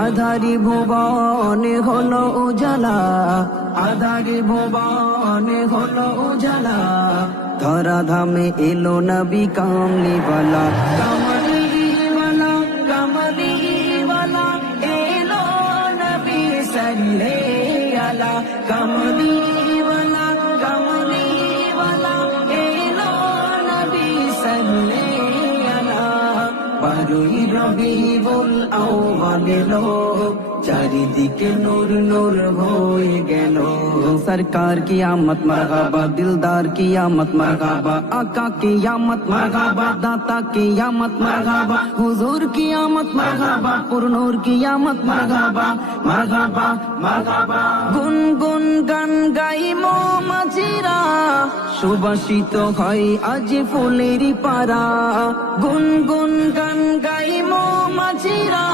আধারি ভুবনে হলো উজালা, আধারি ভুবনে হলো উজালা, ধরা ধামে এলো নবী কামলিওয়ালা, কামলিওয়ালা, কামলিওয়ালা এলো নবী সাল্লে আলা, কামলিওয়ালা, কামলিওয়ালা এলো নবী সাল্লে আলা। বারোই রবিউল আউয়াল এলো, চারিদিকে নূর নূর হয়ে গেল। সরকার কি আমত মারহাবা, দিলদার কি আমত মারহাবা, আকা কি আমত মারহাবা, দাতা কি আমত মারহাবা, হুজুর কি আমত মারহাবা, পুরনুর কি আমত মারহাবা, মারহাবা মারহাবা। গুনগুন গান গাই মৌমাছিরা, সুবাসিত হয় আজ ফুলেরই পারা। গুনগুন গান গাই মৌমাছিরা,